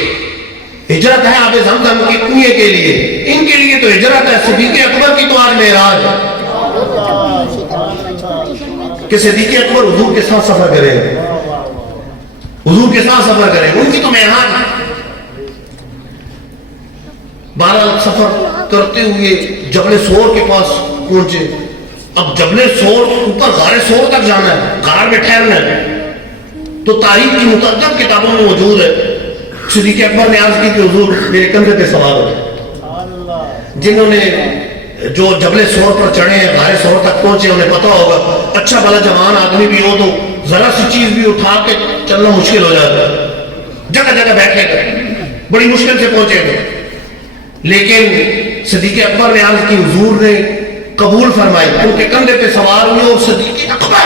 ہجرت ہے آب زمزم کی کنویں کے لیے. ان کے لیے تو ہجرت ہے. صدیق اکبر کی تو آج معراج ہے کہ صدیق اکبر حضور کے ساتھ سفر کریں، حضور کے ساتھ سفر کریں، ان کی تو معراج ہے. 12 سفر کرتے ہوئے جبل سور کے پاس پہنچے. اب جبل سور اوپر غار سور تک جانا ہے، غار میں ٹھہرنا ہے، تو تاریخ کی متعدد کتابوں میں موجود ہے. صدیق اکبر نے عرض کی کہ حضور میرے کندھے پہ سوار ہو. جنہوں نے جو جبل سور پر چڑھے ہیں، غار سور تک پہنچے، انہیں پتہ ہوگا اچھا بھلا جوان آدمی بھی ہو تو ذرا سی چیز بھی اٹھا کے چلنا مشکل ہو جاتا ہے، جگہ جگہ بیٹھے گئے، بڑی مشکل سے پہنچے گئے. لیکن صدیق اکبر نے عرض کی، حضور نے قبول فرمائی، ان کے کندھے پہ سوار ہوئے، اور صدیق اکبر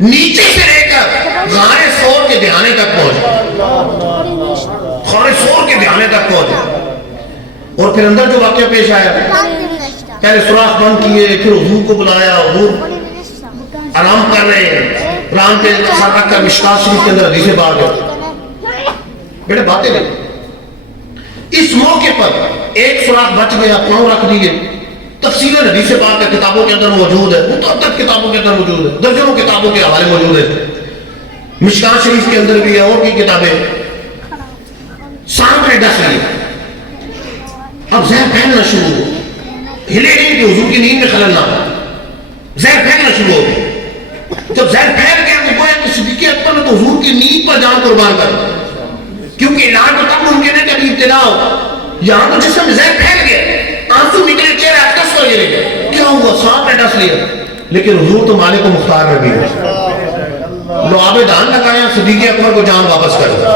نیچے سے لے کر غار سور کے دہانے تک پہنچے، غار سور کے دہانے تک پہنچے. اور پھر اندر جو واقعہ پیش آیا، پہلے سوراخ بند کیے، پھر حضور کو بلایا، حضور آرام کر رہے ہیں، رام پہ سر رکھ کر مشکات شریف کے اندر حدیثیں باہر گئے. بیٹے باتیں نہیں، اس موقع پر ایک سوراخ بچ گیا، پاؤں رکھ دیے. تفصیل حدیث پاک کے کتابوں کے اندر موجود ہے، متعدد کتابوں کے اندر موجود ہے، درجنوں کتابوں کے حوالے موجود ہے، مشکات شریف کے اندر بھی ہے، اور بھی کتابیں. سانپ نے ڈس لی، اب زہر پھیلنا شروع ہو، ہلے نہیں کہ حضور کی نیند میں خلل نہ ہو، زہر پھیلنا شروع ہو گئی. جب زہر پھیل گیا تو گویا کہ صدیق اکبر نے تو حضور کی نیند پر جان قربان کر دی، کیونکہ علاج تو تب ممکن ہے کہ ابھی ابتدا ہو. یہاں تو جسم میں زہر پھیل گیا، آنسو نکلے، چہرہ اٹکس ہو گئے، کیا ہوا؟ سانپ نے ڈس لیا. لیکن حضور تو مالک و مختار نبی ہے، لعاب دہان لگایا، صدیق اکبر کو جان واپس کر دیا.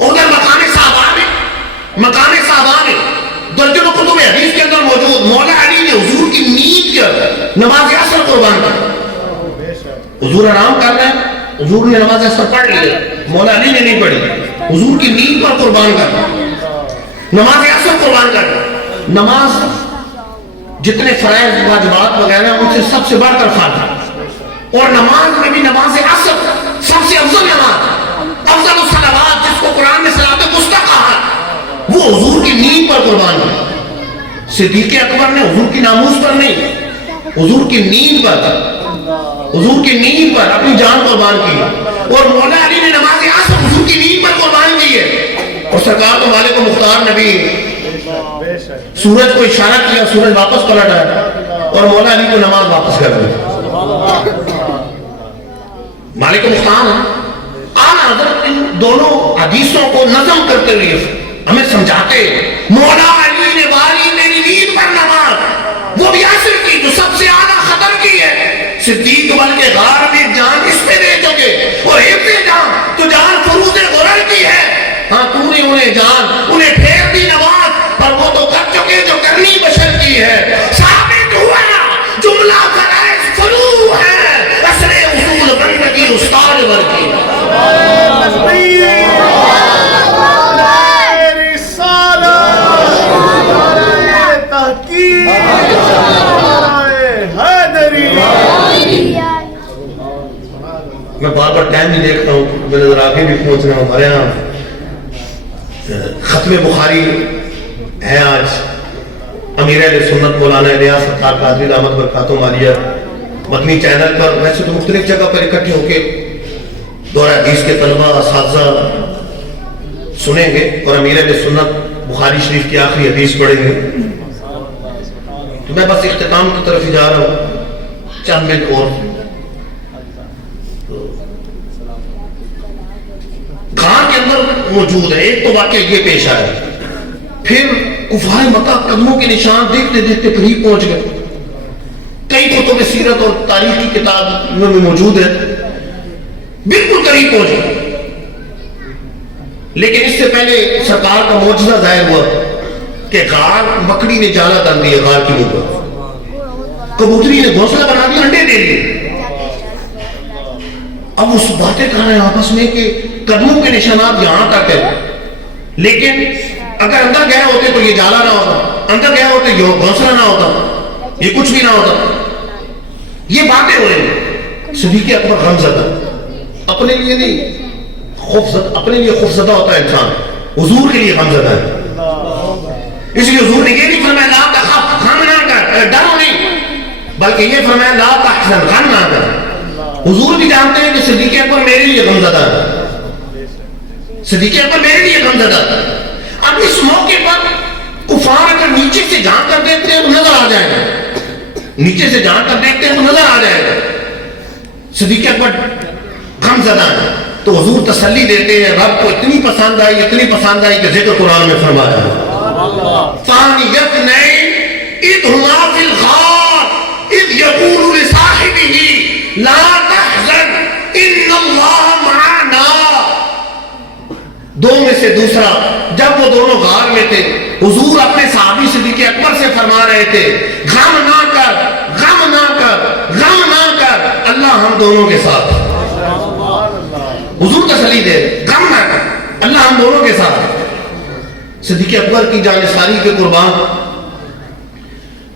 ادھر مقام صحابہ میں درجنوں کتب حدیث کے اندر موجود، مولا علی نے حضور کی نیند کے نماز عصر قربان کر. حضور آرام کر رہے ہیں، حضور نے نماز عصر پڑھ لی، مولا علی نے نہیں پڑھی، حضور کی نیند پر قربان کر، نماز عصر قربان کر. نماز جتنے فرائض واجبات وغیرہ ان سے سب سے بڑھ کر فرض، اور نماز میں بھی نماز عصر سب سے افضل نماز، افضل الصلوات، جس کو قرآن میں صلاۃ الوسطیٰ کہا. وہ حضور کی نیند پر قربان کی. صدیق اکبر نے حضور کی ناموس پر نہیں, حضور کی نیند پر, حضور کی نیند پر اپنی جان قربان کی. اور مولا علی نے نماز عصر حضور کی نیند پر قربان کی ہے. اور سرکار تو مالک و مختار نبی سورج کو اشارہ کیا, سورج واپس پلٹ آیا اور مولا علی کو نماز واپس کر دی. مالک و مختار آن حضرت ان دونوں حدیثوں کو نظم کرتے ہوئے ہمیں سمجھاتے, مولا علی نے باری میری نیند پر نماز, وہ بھی عصر کی جو سب سے اعلیٰ خطر کی ہے. صدیق بلکہ غار میں جان اس پہ دے چکے, اور حفظ جان تو جان فروز غرر کی ہے. ہاں تو نے انہیں جان, انہیں پھیر دی نماز, پر وہ تو کر چکے جو کرنی بشر کی ہے. ثابت ہوا جملہ فرائض فرو ہے, اصل اصول بندگی استاد ور کی. میں بار بار ٹائم نہیں دیکھتا ہوں, میں نظر آگے بھی پہنچ رہا ہوں. ہمارے یہاں ختم بخاری ہے آج. امیر اہل سنت مولانا الیاس ستار قادری دامت برکاتہم عالیہ مدنی چینل پر, ویسے تو مختلف جگہ پر اکٹھے ہو کے دورہ حدیث کے طلبہ اساتذہ سنیں گے اور امیر اہل سنت بخاری شریف کی آخری حدیث پڑھیں گے. تو میں بس اختتام کی طرف ہی جا رہا ہوں, چند منٹ اور. غار کے اندر موجود ہے. ایک تو واقعہ یہ پیش آیا, پھر کفار مکہ قدموں کے نشان دیکھتے دیکھتے قریب پہنچ گئے. کئی کتب سیرت اور تاریخ کی کتاب میں موجود ہے, بالکل قریب پہنچ گئے. لیکن اس سے پہلے سرکار کا معجزہ ظاہر ہوا کہ غار, مکڑی نے جالا ڈال دیا غار کی منہ پر, کبوتری نے گھونسلہ بنا دیا, انڈے دے دیے. اب اس باتیں کر رہے ہیں آپس میں کہ قدموں کے نشانات یہاں تک ہے, لیکن اگر اندر گئے ہوتے تو یہ جالا نہ ہوتا, اندر گئے ہوتے یہ گھونسلہ نہ ہوتا, یہ کچھ بھی نہ ہوتا. یہ باتیں ہو رہی ہیں. صدیق اکبر غمزدہ, اپنے لیے نہیں خوفزدہ, اپنے لیے خوفزدہ ہوتا ہے انسان, حضور کے لیے غمزدہ ہے. اس لیے حضور نے یہ نہیں فرمایا لا تخف, غم نہ کر, ڈرو نہیں, بلکہ یہ فرمایا لا تحزن, غم نہ کر. حضور بھی جانتے ہیں کہ صدیق اکبر میرے لیے غمزدہ ہے, صدیق اکبر میرے لیے غمزدہ ہے. اب اس موقع پر کفار اگر نیچے سے جھانک کر دیکھتے ہیں تو نظر آ جائے گا, نیچے سے جھانک کر دیکھتے ہیں تو نظر آ جائے گا صدیق اکبر غمزدہ ہے. تو حضور تسلی دیتے ہیں, رب کو اتنی پسند آئی, اتنی پسند آئی کہ ذکر قرآن میں فرمایا ثانیت نین اذ ہما فی الغار اذ یقول لصاحبہ لا تحزن ان اللہ معنا. دو میں سے دوسرا, جب وہ دونوں غار میں تھے, حضور اپنے صحابی صدیق اکبر سے فرما رہے تھے غم نہ کر, غم نہ کر, غم نہ کر, اللہ ہم دونوں کے ساتھ. حضور تسلی دے, غم نہ کر, اللہ ہم دونوں کے ساتھ. صدیق اکبر کی جانثاری کے قربان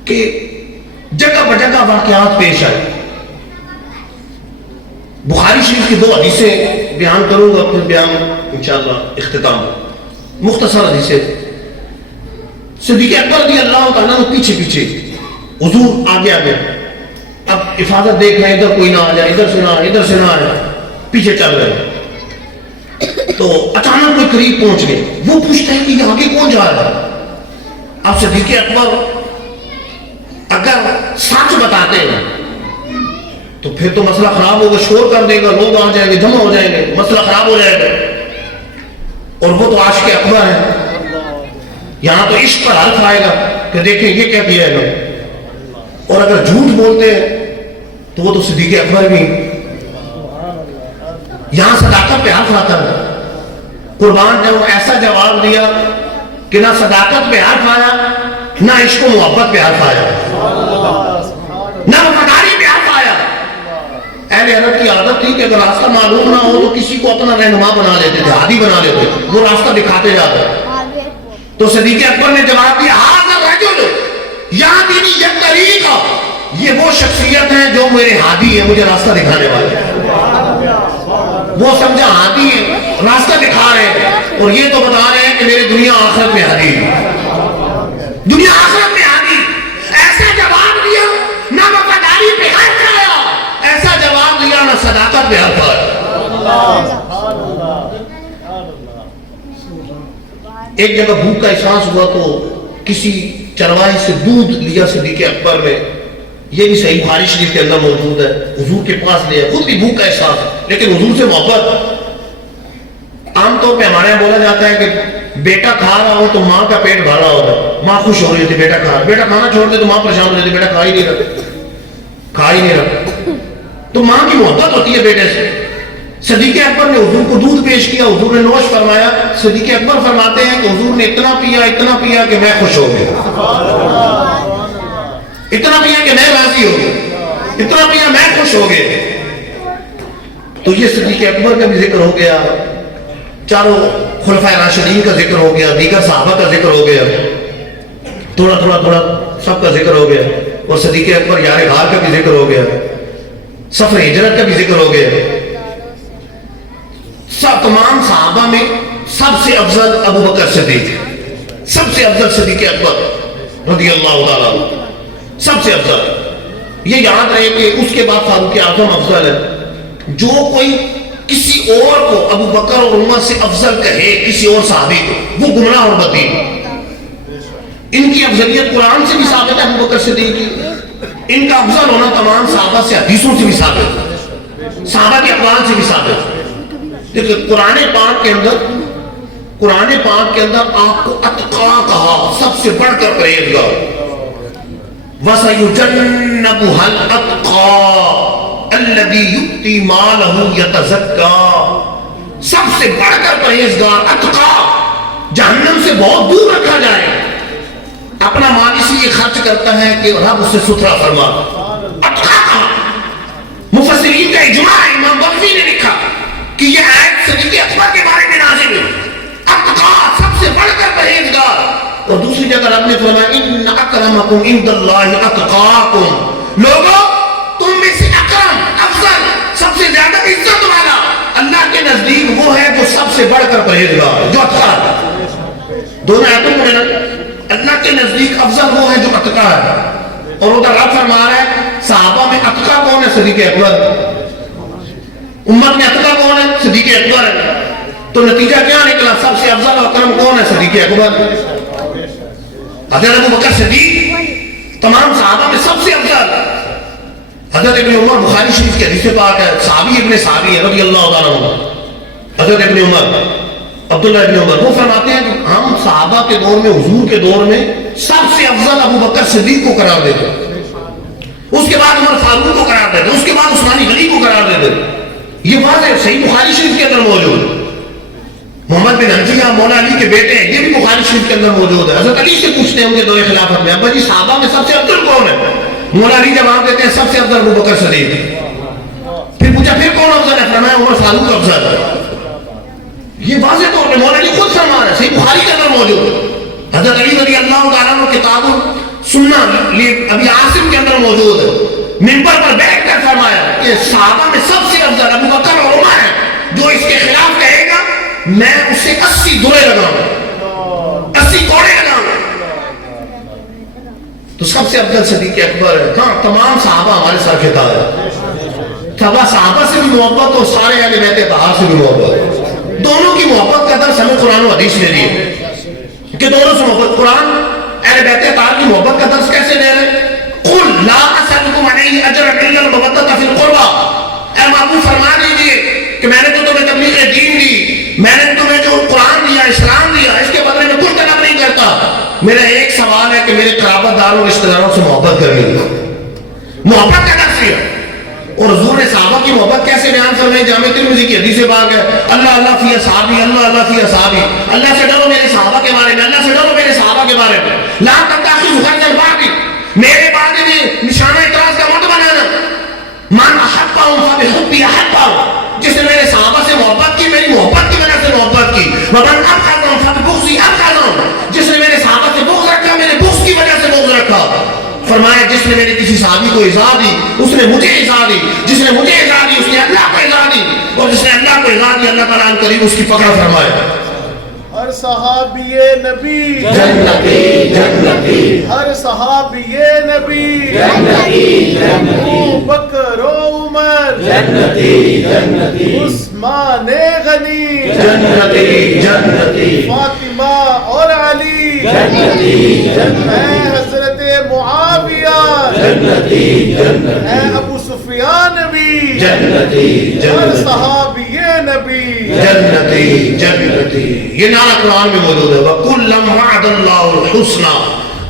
کہ جگہ بجگہ واقعات پیش آئے. بخاری شریف کی 2 حدیثیں بیان کروں گا, پھر بیان انشاءاللہ اختتام. مختصر حدیثیں. صدیق اکبر رضی اللہ تعالیٰ نے پیچھے پیچھے, حضور آگے آگے. اب حفاظت دیکھ رہے ہیں, ادھر کوئی نہ آ جائے, ادھر سے نہ آئے, ادھر سے نہ آئے, پیچھے چل رہے. تو اچانک کوئی قریب پہنچ گئے. وہ پوچھتا ہے کہ یہ آگے کون جا رہا ہے. اب صدیق اکبر اگر سچ بتاتے ہیں تو پھر تو مسئلہ خراب ہوگا, شور کر دے گا, لوگ آ جائیں گے, جمع ہو جائیں گے, مسئلہ خراب ہو جائے گا. اور وہ تو عاشق اکبر ہے, یہاں تو عشق پر حرف آئے گا کہ دیکھیں یہ کیا کیا ہے. اور اگر جھوٹ بولتے ہیں تو وہ تو صدیق اکبر بھی, یہاں صداقت پہ حرف آتا ہے. قربان نے وہ ایسا جواب دیا کہ نہ صداقت پہ حرف آیا, نہ عشق و محبت پہ حرف آیا, نہ وفاداری پہ حرف آیا. اہل عرب کی عادت تھی کہ اگر راستہ معلوم نہ ہو تو کسی کو اپنا رہنما بنا لیتے تھے, ہادی بنا لیتے تھے, وہ راستہ دکھاتے جاتے. تو صدیق اکبر نے جواب دیا ھذا الرجل یہدینی بالطریق, یہ وہ شخصیت ہے جو میرے ہادی ہے, مجھے راستہ دکھانے والے. وہ سمجھا ہادی ہے, راستہ دکھا رہے ہیں, اور یہ تو بتا رہے ہیں کہ میرے دنیا آخرت میں ہادی، دنیا آخرت میں ہادی. ایسا جواب دیا نہ وفاداری پہ حق آیا، ایسا جواب دیا نہ صداقت پہ حق آیا. ایک جگہ بھوک کا احساس ہوا تو کسی چرواہے سے دودھ لیا صدیق اکبر نے. یہ بھی صحیح بخاری شریف کے اندر موجود ہے. حضور کے پاس لیا، خود بھی بھوک کا احساس ہے لیکن حضور سے محبت. عام طور پہ ہمارے یہاں بولا جاتا ہے کہ بیٹا کھا رہا ہو تو ماں کا پیٹ بھر رہا ہوتا، ماں خوش ہو رہی تھی بیٹا کھا رہا. بیٹا کھانا چھوڑ دے تو ماں پریشان ہو رہی تھی، بیٹا کھا ہی نہیں رہا، کھا ہی نہیں رہا. تو ماں کی محبت ہوتی ہے بیٹے سے. صدیق اکبر نے حضور کو دودھ پیش کیا، حضور نے نوش فرمایا. صدیق اکبر فرماتے ہیں کہ حضور نے اتنا پیا کہ میں خوش ہو گیا، اتنا پیا کہ میں راضی ہو گیا، اتنا پیا میں خوش ہو گیا. تو یہ صدیق اکبر کا بھی ذکر ہو گیا، چاروں خلفائے راشدین کا ذکر ہو گیا، دیگر صحابہ کا ذکر ہو گیا، تھوڑا سب کا ذکر ہو گیا. اور صدیق اکبر یار غار کا بھی ذکر ہو گیا، سفر ہجرت کا بھی ذکر ہو گیا. سب تمام صحابہ میں سب سے افضل ابو بکر صدیق، سب سے افضل صدیق اکبر رضی اللہ تعالیٰ، سب سے افضل. یہ یاد رہے کہ اس کے بعد فاروق اعظم افضل ہے. جو کوئی کسی اور کو ابو بکر اور عمر سے افضل کہے، کسی اور صحابی کو، وہ گمراہ اور بدین. ان کی افضلیت قرآن سے بھی ثابت ہے، ابو بکر صدیق کی. ان کا افضل ہونا تمام صحابہ سے حدیثوں سے بھی ثابت، صحابہ کے اقوال سے بھی ثابت. لیکن قرآن پاک کے اندر آپ کو اتقا کہا، سب سے بڑھ کر پرہیزگار. وَسَيُجَنَّبُهَا الْأَتْقَى الَّذِي يُؤْتِي مَالَهُ يَتَزَكَّى. سب سے بڑھ کر پرہیزگار اتقا، جہنم سے بہت دور رکھا جائے. اپنا مال اس لیے خرچ کرتا ہے کہ رب اسے ستھرا فرما. اتقا کہا. مفسرین کا اجماع، امام بغوی نے لکھا کہ یہ آیت صدیق اکبر کے بارے میں نازل ہوئی. اتقا، سب سے بڑھ کر پرہیزگار. اور دوسری جگہ رب نے فرمایا ان اکرمکم عند اللہ اتقاکم. لوگوں تم میں سے اکرم، افضل، سب سے زیادہ عزت والا اللہ کے نزدیک وہ ہے جو سب سے بڑھ کر پرہیزگار، جو اتقا ہے. دونوں آیتوں میں اللہ کے نزدیک افضل وہ ہے جو اتقا ہے. اور ادھر رب فرما رہا ہے صحابہ میں اتقا کون ہے؟ صدیق اکبر. امت میں اتقا کون ہے؟ صدیق اکبر. تو نتیجہ کیا نکلا؟ سب سے افضل و اکرم کون ہے؟ صدیق اکبر. حضرت ابو بکر صدیق تمام صحابہ میں سب سے افضل. حضرت ابن عمر بخاری شریف کی حدیث پاک ہے، صحابی ابن صحابی ہے رضی اللہ تعالیٰ عنہ. حضرت ابن عمر، عبداللہ ابن عمر، وہ فرماتے ہیں کہ ہم صحابہ کے دور میں، حضور کے دور میں سب سے افضل ابو بکر صدیق کو قرار دیتے، اس کے بعد عمر فاروق کو قرار دیتے، اس کے بعد عثمانی غنی کو قرار دیتے. یہ واضح صحیح بخاری شریف کے اندر موجود. محمد بن حنفیہ مولا علی کے بیٹے ہیں، یہ بھی بخاری شریف کے اندر موجود ہے. حضرت علی سے پوچھتے ہیں ان کے دور خلافت میں، ابا جی صحابہ میں سب سے افضل کون ہے؟ مولا علی جواب دیتے ہیں سب سے افضل ابو بکر صدیق. پھر پوچھا پھر کون افضل ہے؟ فرمایا عمر فاروق افضل ہے. یہ واضح طور پہ مولا علی خود فرما رہے ہیں، صحیح بخاری کے اندر موجود. حضرت علی رضی اللہ تعالیٰ عنہ کتاب سننا ابھی عاصم کے اندر موجود ہے. منبر پر بیٹھ کر فرمایا کہ صحابہ میں سب سے افضل ابو بکر اور عمر ہے. جو اس کے خلاف کہے گا میں اسے 80 دورے لگاؤں، 80 کوڑے لگاؤں. تو سب سے افضل صدیق اکبر ہے. ہاں تمام صحابہ ہمارے ساتھ خطاب ہے. صحابہ سے بھی محبت اور سارے اہل بیت اطہار سے بھی محبت. دونوں کی محبت کا درس ہمیں قرآن و حدیث نے دی کہ دونوں سے محبت. قرآن اہل بیت اطہار کی محبت کا درس کیسے دے رہے؟ قل لا اسألکم علیہ اجرا الا المودۃ فی القربى. اے محبوب فرما دیجئے کہ میں نے تو تمہیں تبلیغ دین دی، میں نے تمہیں جو قرآن دیا، اسلام دیا، اس کے بدلے میں کچھ طلب نہیں کرتا. میرا ایک سوال ہے کہ میرے قرابت داروں رشتہ داروں سے محبت کرنی ہے. محبت کا درس ہے. اور حضور نے صحابہ کی محبت کیسے بیان فرمائی؟ جامع ترمذی کی حدیث پاک ہے، اللہ اللہ فی اصحابی، اللہ اللہ فی اصحابی. اللہ سے ڈرو میرے صحابہ کے بارے میں، اللہ سے ڈرو میرے صحابہ کے بارے میں. لا تتخذوا غیر الباقی، میرے بارے میں نشانہ اعتراض کا مت بنانا. من احبهم فبحبی احبهم، جس نے میرے صحابہ سے محبت کی میری محبت کی وجہ سے محبت کی. ومن ابغضهم فببغضی ابغضهم، جس نے میرے صحابہ سے بغض رکھا میرے بغض کی وجہ سے بغض رکھا. فرمایا جس نے میرے کسی صحابی کو ایذا دی اس نے مجھے ایذا دی، جس نے مجھے ایذا دی اس نے اللہ کو ایذا دی، اور جس نے اللہ کو ایذا دی اللہ تعالیٰ عنہ کریم اس کی پکڑ فرمائے. ہر صحابی نبی جنتی جنتی ہر صحابی نبی جنتی جنتی ابو بکر و عمر جنتی جنتی عثمان غنی جنتی جنتی فاطمہ اور علی جنتی جنتی اے حضرت معاویہ جنتی جنتی اے ابو سفیان بھی جنتی ہر جنتی صحابی نبی جنتی جنتی یہ نعرہ قرآن میں موجود ہے وَكُلًّا وَعَدَ اللَّهُ الْحُسْنَى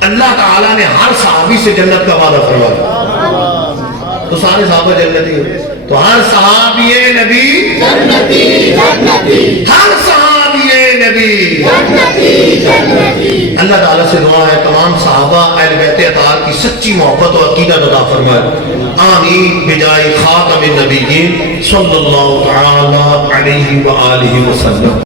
اللہ تعالیٰ نے ہر صحابی سے جنت کا وعدہ فرمایا تو سارے صحابہ جنتی ہیں تو ہر صحابی نبی جنتی جنتی ہر صحابی نبی جنتی اللہ تعالیٰ سے دعا ہے تمام صحابہ اہل بیت اطہار کی سچی محبت و عقیدت عطا فرمائے آمین بجائے خاتم النبیین صلی اللہ تعالی علیہ وآلہ وسلم